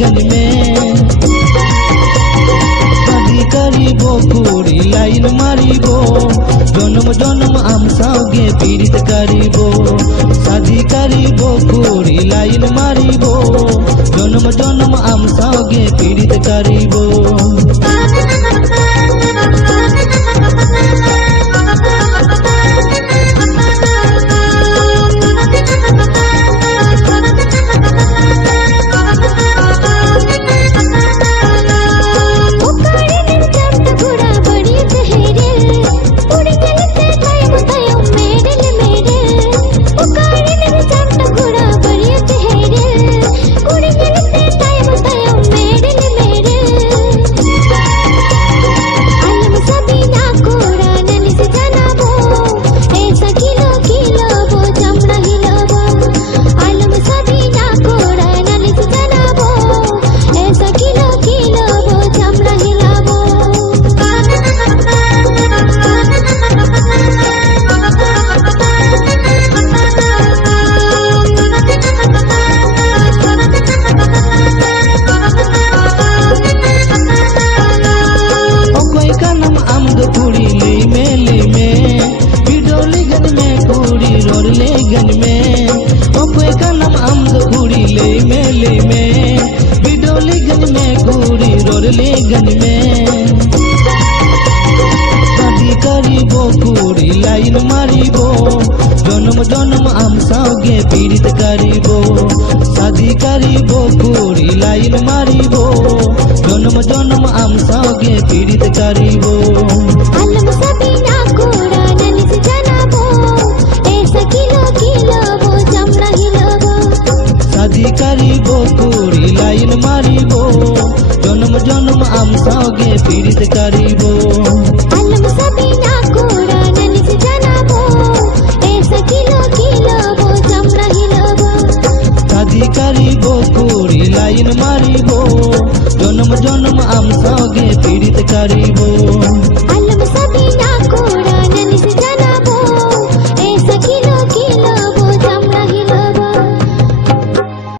Gun में शादी करीबो कुड़ी लाइन मारीबो जन्म जन्म आम सागे पीड़ित करीबो शादी करीबो कुड़ी लाइन मारीबो जन्म जन्म आम सागे पीड़ित करीबो गन में ओके का नाम अमद कुड़ी ले में बिडोली गन में कुड़ी रोले गन में शादी करीबो कुड़ी लाइन मारीबो जन्म जन्म आम सागे पीड़ित करीबो शादी करीबो कुड़ी लाइन मारीबो जन्म जन्म आम सागे पीड़ित करीबो आलम सभी ना कोड़ा नलिस जनाबो ऐसा किलो किलो वो जमना हिलाबो शादी करीबो कुड़ी लाइन मारीबो जन्म जन्म आम सागे पीड़ित करीबो आलम सभी ना कोड़ा नलिस जनाबो ऐसा किलो किलो वो जमना हिलाबो शादी करीबो कुड़ी लाइन मारीबो जन्म जन्म आम सागे पीड़ित करीबो।